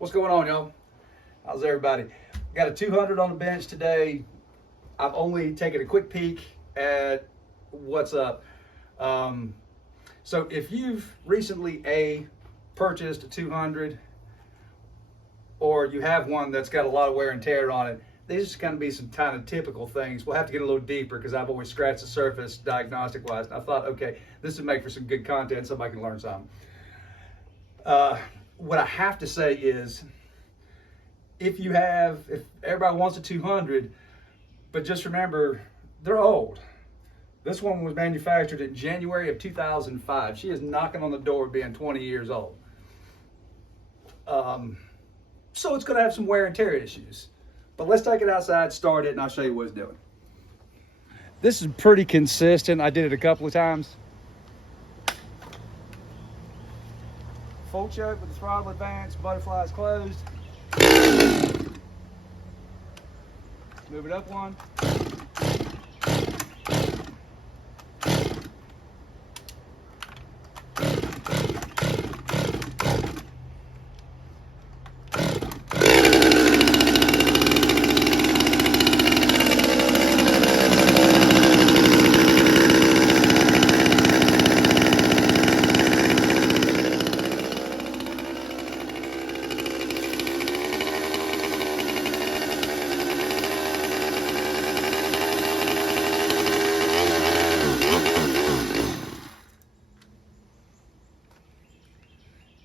What's going on, y'all? How's everybody? Got a 200 on the bench today. I've only taken a quick peek at what's up. So if you've recently purchased a 200 or you have one that's got a lot of wear and tear on it, these are going to be some kind of typical things. We'll have to get a little deeper because I've always scratched the surface diagnostic wise. And I thought, okay, this would make for some good content. Somebody can learn something. What I have to say is, if everybody wants a 200, but just remember, they're old. This one was manufactured in January of 2005. She is knocking on the door of being 20 years old. So it's going to have some wear and tear issues. But let's take it outside, start it, and I'll show you what it's doing. This is pretty consistent. I did it a couple of times. Full choke with the throttle advanced, butterflies closed. Move it up one.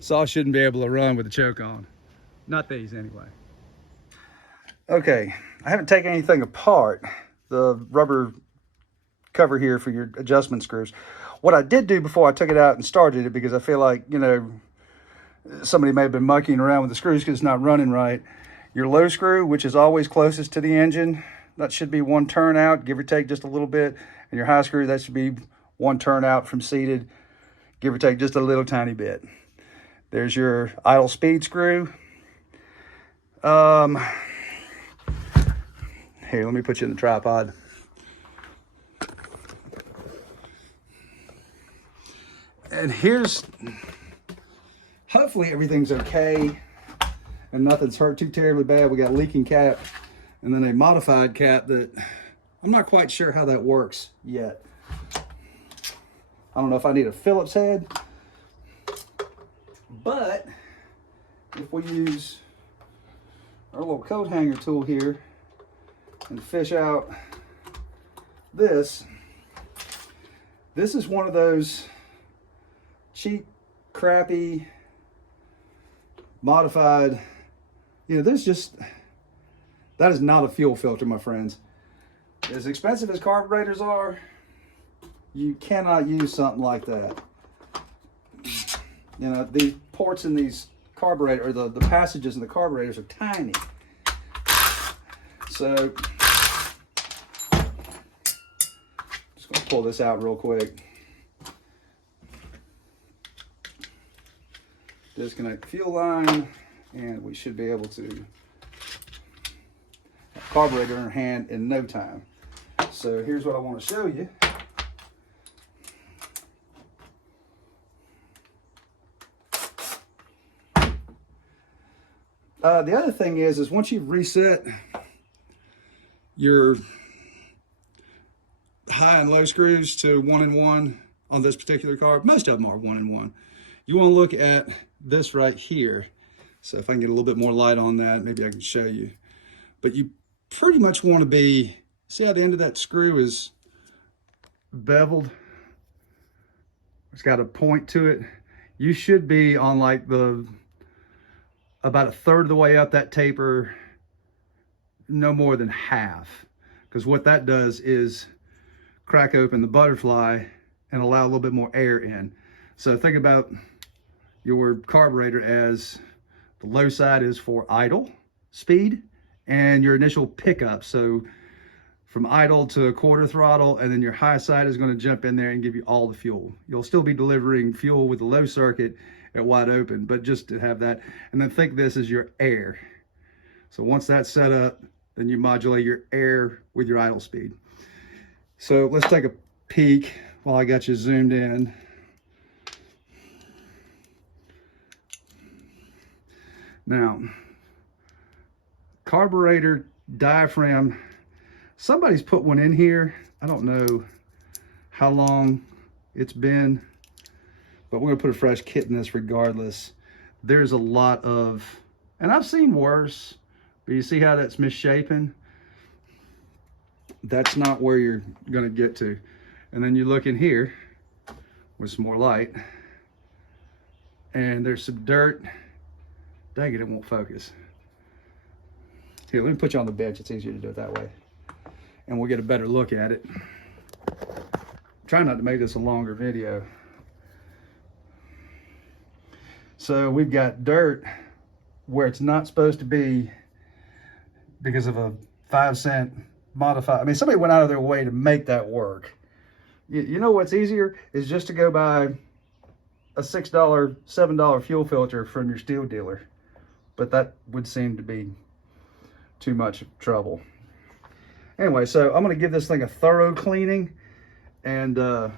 Saw shouldn't be able to run with the choke on. Not these anyway. Okay, I haven't taken anything apart. The rubber cover here for your adjustment screws. What I did do before I took it out and started it, because I feel like, you know, somebody may have been monkeying around with the screws because it's not running right. Your low screw, which is always closest to the engine, that should be one turn out, give or take just a little bit. And your high screw, that should be one turn out from seated, give or take just a little tiny bit. There's your idle speed screw. Here, let me put you in the tripod. And here's, hopefully everything's okay and nothing's hurt too terribly bad. We got a leaking cap and then a modified cap that I'm not quite sure how that works yet. I don't know if I need a Phillips head. But if we use our little coat hanger tool here and fish out this is one of those cheap, crappy, modified, you know, that is not a fuel filter, my friends. As expensive as carburetors are, you cannot use something like that. You know, the ports in these carburetor, or the passages in the carburetors are tiny. So, just gonna pull this out real quick. Disconnect the fuel line, and we should be able to have carburetor in our hand in no time. So here's what I want to show you. The other thing is once you've reset your high and low screws to 1 and 1 on this particular car, most of them are 1 and 1. You want to look at this right here. So if I can get a little bit more light on that, maybe I can show you. But you pretty much want to be, see how the end of that screw is beveled? It's got a point to it. You should be on like about a third of the way up that taper, no more than half. Because what that does is crack open the butterfly and allow a little bit more air in. So think about your carburetor as the low side is for idle speed and your initial pickup. So from idle to a quarter throttle, and then your high side is going to jump in there and give you all the fuel. You'll still be delivering fuel with the low circuit at wide open, but just to have that. And then think this is your air. So once that's set up, then you modulate your air with your idle speed. So let's take a peek while I got you zoomed in. Now, carburetor diaphragm, somebody's put one in here. I don't know how long it's been, but we're gonna put a fresh kit in this regardless. There's a lot of, and I've seen worse, but you see how that's misshapen? That's not where you're gonna get to. And then you look in here with some more light, and there's some dirt. Dang it, it won't focus. Here, let me put you on the bench. It's easier to do it that way. And we'll get a better look at it. Try not to make this a longer video. So we've got dirt where it's not supposed to be because of a 5-cent modified. I mean, somebody went out of their way to make that work. You know what's easier is just to go buy a $6, $7 fuel filter from your steel dealer. But that would seem to be too much trouble. Anyway, so I'm going to give this thing a thorough cleaning, and I'm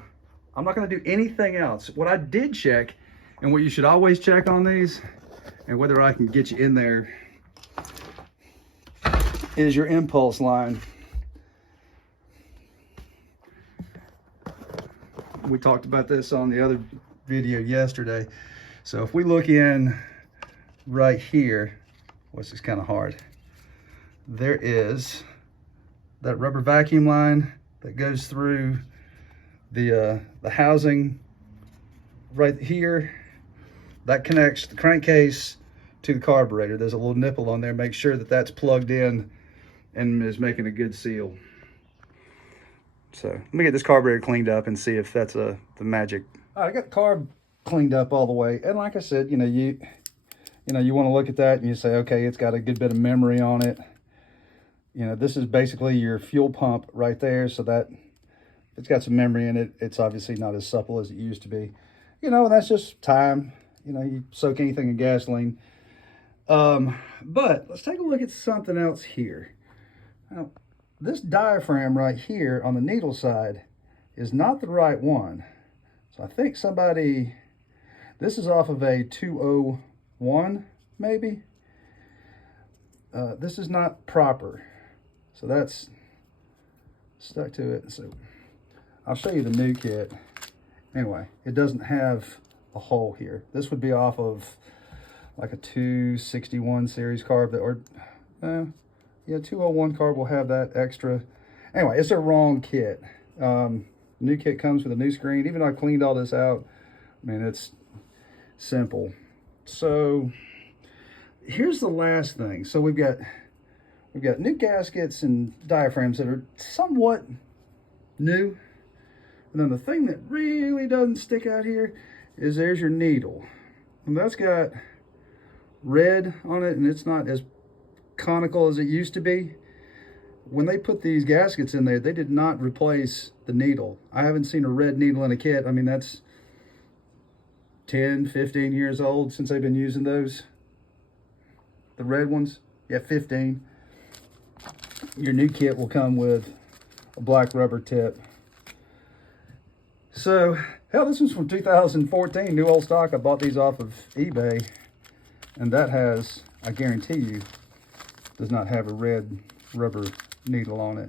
not going to do anything else. What I did check, and what you should always check on these, and whether I can get you in there, is your impulse line. We talked about this on the other video yesterday. So if we look in right here, which is kind of hard, there is that rubber vacuum line that goes through the housing right here. That connects the crankcase to the carburetor. There's a little nipple on there. Make sure that that's plugged in and is making a good seal. So let me get this carburetor cleaned up and see if that's the magic. All right, I got the carb cleaned up all the way. And like I said, you want to look at that and you say, okay, it's got a good bit of memory on it. You know, this is basically your fuel pump right there. So that it's got some memory in it. It's obviously not as supple as it used to be. You know, that's just time. You know, you soak anything in gasoline. But let's take a look at something else here. Now, this diaphragm right here on the needle side is not the right one. So I think this is off of a 201 maybe. This is not proper. So that's stuck to it. So I'll show you the new kit. Anyway, it doesn't have a hole here. This would be off of like a 261 series carb yeah, 201 carb will have that extra. Anyway, it's a wrong kit. New kit comes with a new screen. Even though I cleaned all this out, I mean, it's simple. So here's the last thing. So we've got new gaskets and diaphragms that are somewhat new. And then the thing that really doesn't stick out here is there's your needle. And that's got red on it, and it's not as conical as it used to be. When they put these gaskets in there, they did not replace the needle. I haven't seen a red needle in a kit. I mean, that's 10, 15 years old since they've been using those. The red ones, yeah, 15. Your new kit will come with a black rubber tip. So, hell, this one's from 2014, new old stock. I bought these off of eBay, and that has, I guarantee you, does not have a red rubber needle on it.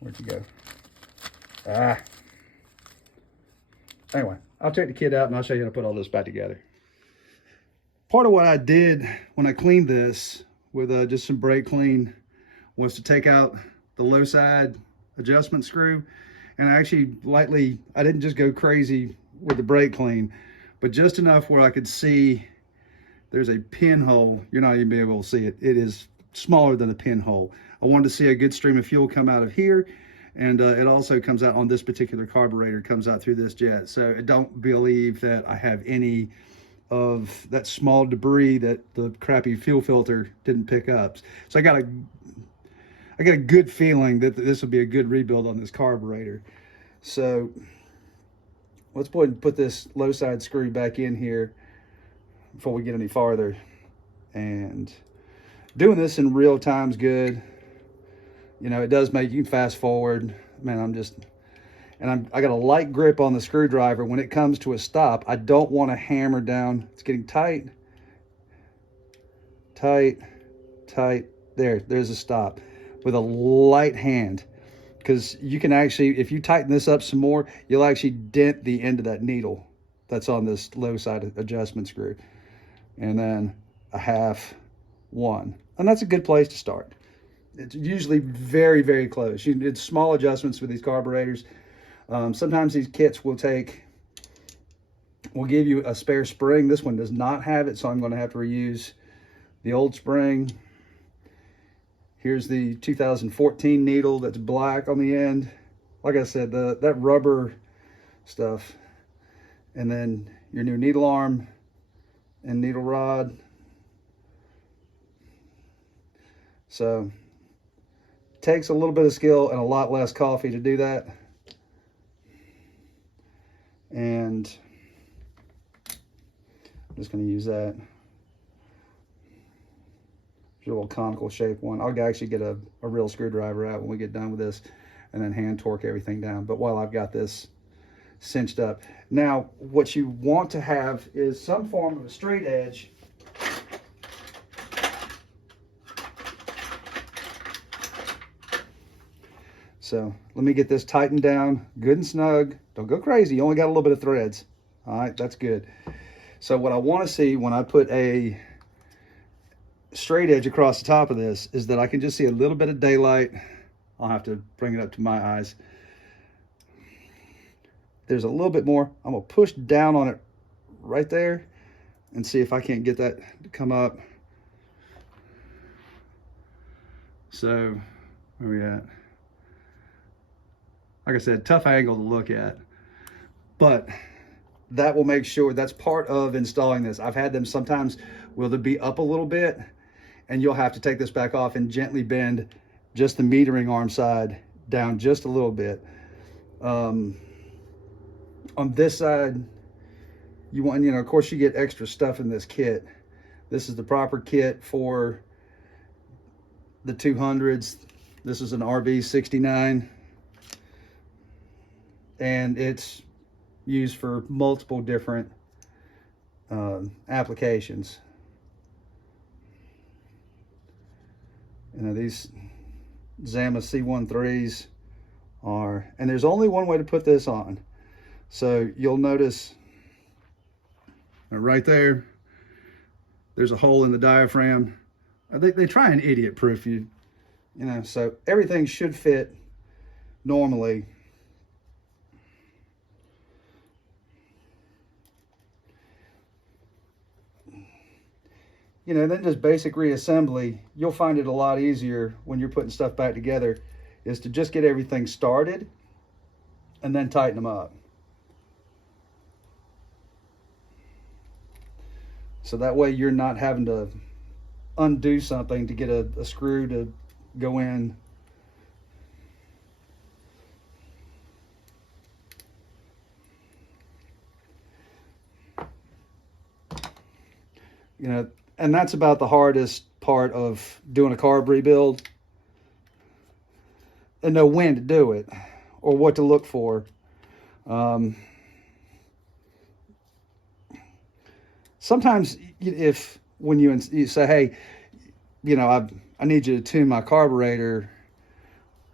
Where'd you go? Ah. Anyway, I'll take the kit out and I'll show you how to put all this back together. Part of what I did when I cleaned this with just some brake clean was to take out the low side adjustment screw. And I actually I didn't just go crazy with the brake clean, but just enough where I could see there's a pinhole. You're not even able to see it. It is smaller than a pinhole. I wanted to see a good stream of fuel come out of here, and it also comes out on this particular carburetor, comes out through this jet. So I don't believe that I have any of that small debris that the crappy fuel filter didn't pick up. So I got a good feeling that this will be a good rebuild on this carburetor. So let's go ahead and put this low side screw back in here before we get any farther. And doing this in real time is good. You know, it does make you fast forward. Man, I got a light grip on the screwdriver. When it comes to a stop, I don't want to hammer down. It's getting tight. tight, tight. There's a stop with a light hand, because you can actually, if you tighten this up some more, you'll actually dent the end of that needle that's on this low side adjustment screw. And then a half, one. And that's a good place to start. It's usually very, very close. It's small adjustments with these carburetors. Sometimes these kits will give you a spare spring. This one does not have it, so I'm going to have to reuse the old spring. Here's the 2014 needle that's black on the end. Like I said, that rubber stuff. And then your new needle arm and needle rod. So it takes a little bit of skill and a lot less coffee to do that. And I'm just going to use that. A little conical shape one. I'll actually get a real screwdriver out when we get done with this and then hand torque everything down. But while I've got this cinched up. Now, what you want to have is some form of a straight edge. So let me get this tightened down good and snug. Don't go crazy. You only got a little bit of threads. All right, that's good. So what I want to see when I put a straight edge across the top of this is that I can just see a little bit of daylight. I'll have to bring it up to my eyes. There's a little bit more. I'm gonna push down on it right there and see if I can't get that to come up. So where are we at? Like I said, tough angle to look at, but that will make sure that's part of installing this. I've had them sometimes will be up a little bit, and you'll have to take this back off and gently bend just the metering arm side down just a little bit. On this side, you want, of course you get extra stuff in this kit. This is the proper kit for the 200s. This is an RB69, and it's used for multiple different applications. These Zama C13s are, and there's only one way to put this on. So you'll notice right there, there's a hole in the diaphragm. They try and idiot proof you, so everything should fit normally. Then just basic reassembly, you'll find it a lot easier when you're putting stuff back together, is to just get everything started and then tighten them up. So that way you're not having to undo something to get a screw to go in. And that's about the hardest part of doing a carb rebuild, and know when to do it or what to look for. Sometimes when you say, hey, I need you to tune my carburetor,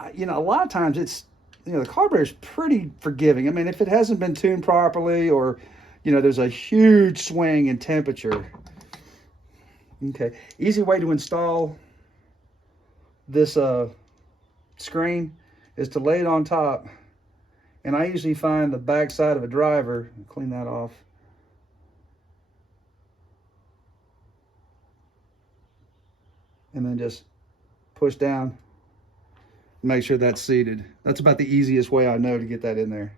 a lot of times it's, the carburetor's pretty forgiving. I mean, if it hasn't been tuned properly, or, there's a huge swing in temperature. Okay, easy way to install this screen is to lay it on top, and I usually find the back side of a driver. Clean that off. And then just push down, make sure that's seated. That's about the easiest way I know to get that in there.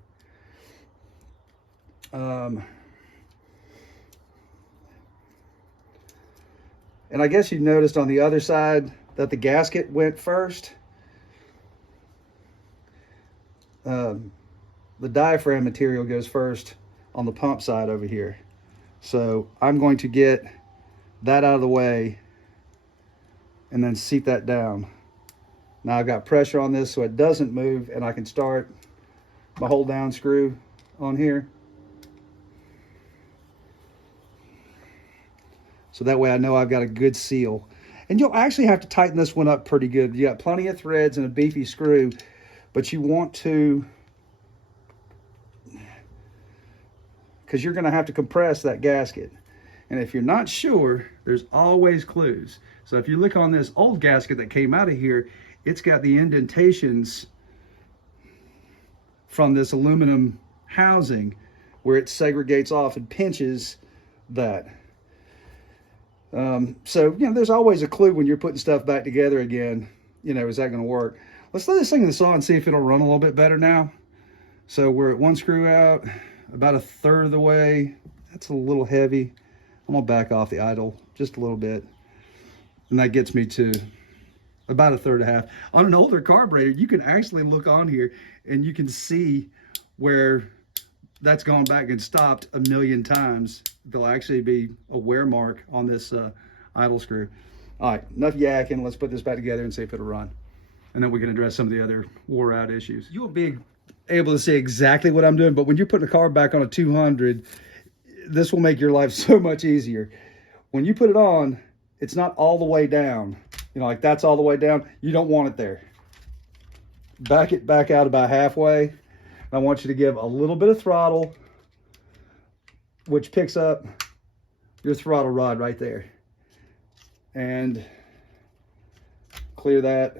And I guess you noticed on the other side that the gasket went first. The diaphragm material goes first on the pump side over here. So I'm going to get that out of the way and then seat that down. Now I've got pressure on this so it doesn't move, and I can start my hold down screw on here. So that way I know I've got a good seal. And you'll actually have to tighten this one up pretty good. You got plenty of threads and a beefy screw, but you want to, because you're going to have to compress that gasket. And if you're not sure, there's always clues. So if you look on this old gasket that came out of here, it's got the indentations from this aluminum housing where it segregates off and pinches that. So, you know, there's always a clue when you're putting stuff back together again. You know, is that going to work? Let's throw this thing in the saw and see if it'll run a little bit better now. So we're at one screw out, about a third of the way. That's a little heavy. I'm going to back off the idle just a little bit. And that gets me to about a third and a half. On an older carburetor, you can actually look on here and you can see where that's gone back and stopped a million times. There'll actually be a wear mark on this idle screw. All right, enough yakking. Let's put this back together and see if it'll run. And then we can address some of the other wore out issues. You will be able to see exactly what I'm doing, but when you're putting a car back on a 200, this will make your life so much easier. When you put it on, it's not all the way down. You know, like that's all the way down. You don't want it there. Back it back out about halfway. I want you to give a little bit of throttle, which picks up your throttle rod right there. And clear that.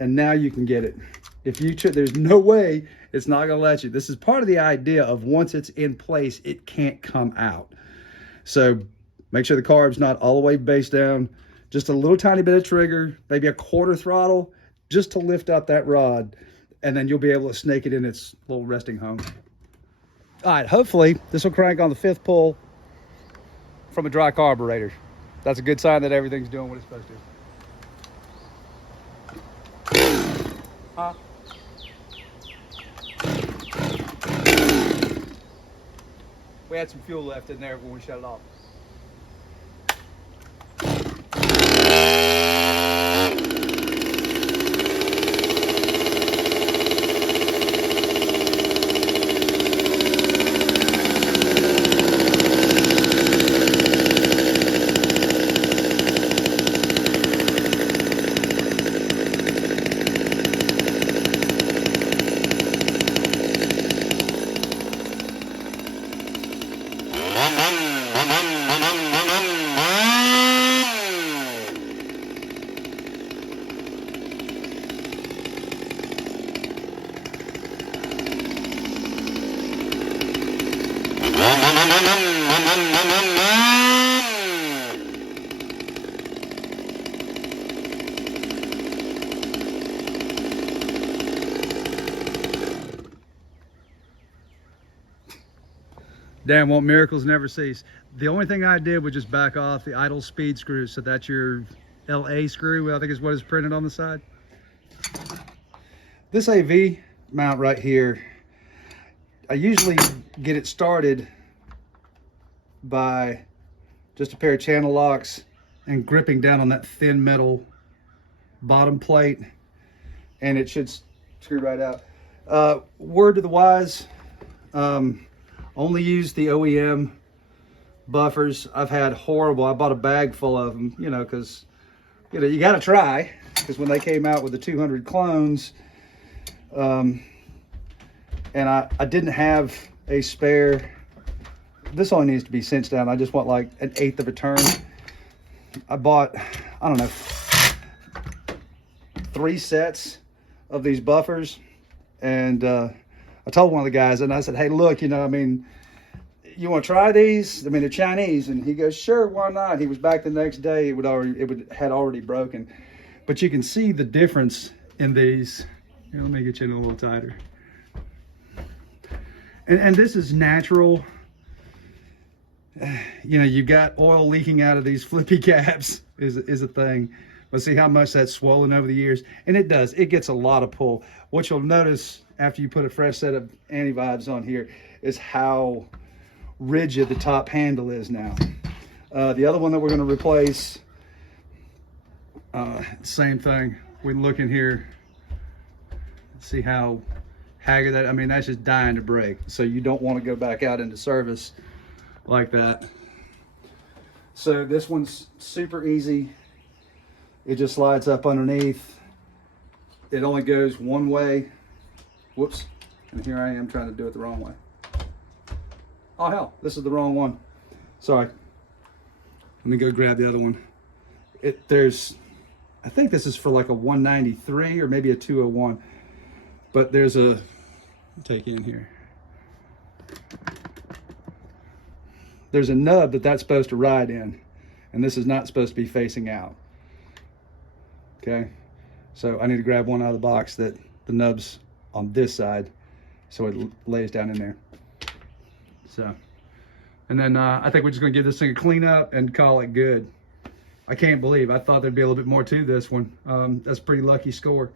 And now you can get it. If you there's no way it's not going to let you. This is part of the idea of once it's in place, it can't come out. So make sure the carb's not all the way base down. Just a little tiny bit of trigger, maybe a quarter throttle, just to lift up that rod. And then you'll be able to snake it in its little resting home. All right, hopefully this will crank on the 5th pull from a dry carburetor. That's a good sign that everything's doing what it's supposed to. We had some fuel left in there when we shut it off. Damn, won't miracles never cease. The only thing I did was just back off the idle speed screw. So that's your LA screw, I think is what is printed on the side. This AV mount right here, I usually get it started by just a pair of channel locks and gripping down on that thin metal bottom plate, and it should screw right out. Word to the wise, only use the OEM buffers. I've had horrible, I bought a bag full of them, you know, because you got to try, because when they came out with the 200 clones, and I didn't have a spare. This only needs to be cinched down. I just want like an 1/8 of a turn. I bought, I don't know, 3 sets of these buffers, and I told one of the guys, and I said, hey, look, you know, I mean, you want to try these? I mean, they're Chinese. And he goes, sure, why not? He was back the next day. It had already broken. But you can see the difference in these. Here, let me get you in a little tighter. And this is natural. You know, you got oil leaking out of these flippy caps is a thing. But see how much that's swollen over the years. And it does. It gets a lot of pull. What you'll notice after you put a fresh set of Antivibes on here is how rigid the top handle is now. The other one that we're going to replace, same thing. We look in here, see how haggard that, I mean, that's just dying to break. So you don't want to go back out into service like that. So this one's super easy. It just slides up underneath. It only goes one way. Whoops. And here I am trying to do it the wrong way. Oh hell, this is the wrong one. Sorry. Let me go grab the other one. I think this is for like a 193 or maybe a 201. But there's a, take you in here. There's a nub that's supposed to ride in, and this is not supposed to be facing out. Okay, so I need to grab one out of the box that the nub's on this side, so it lays down in there. So, and then I think we're just gonna give this thing a clean up and call it good. I can't believe, I thought there'd be a little bit more to this one. That's a pretty lucky score.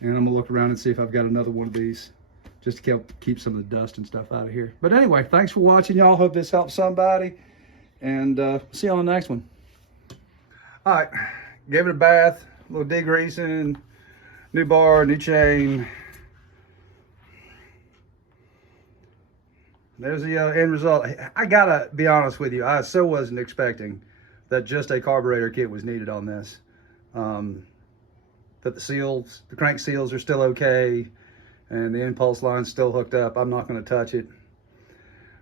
And I'm gonna look around and see if I've got another one of these, just to keep some of the dust and stuff out of here. But anyway, thanks for watching, y'all. Hope this helps somebody, and see you on the next one. All right, gave it a bath, a little degreasing, new bar, new chain. There's the end result. I gotta be honest with you, I so wasn't expecting that just a carburetor kit was needed on this. That the crank seals are still okay, and the impulse line's still hooked up. I'm not going to touch it.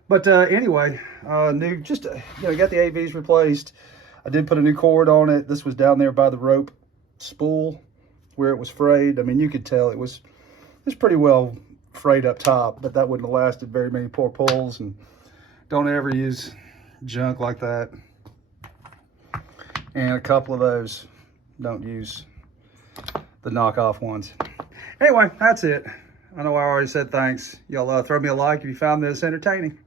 But anyway, got the AVs replaced. I did put a new cord on it. This was down there by the rope spool where it was frayed. I mean, you could tell it was pretty well frayed up top, but that wouldn't have lasted very many poor pulls. And don't ever use junk like that. And a couple of those, don't use the knockoff ones. Anyway, that's it. I know I already said thanks. Y'all throw me a like if you found this entertaining.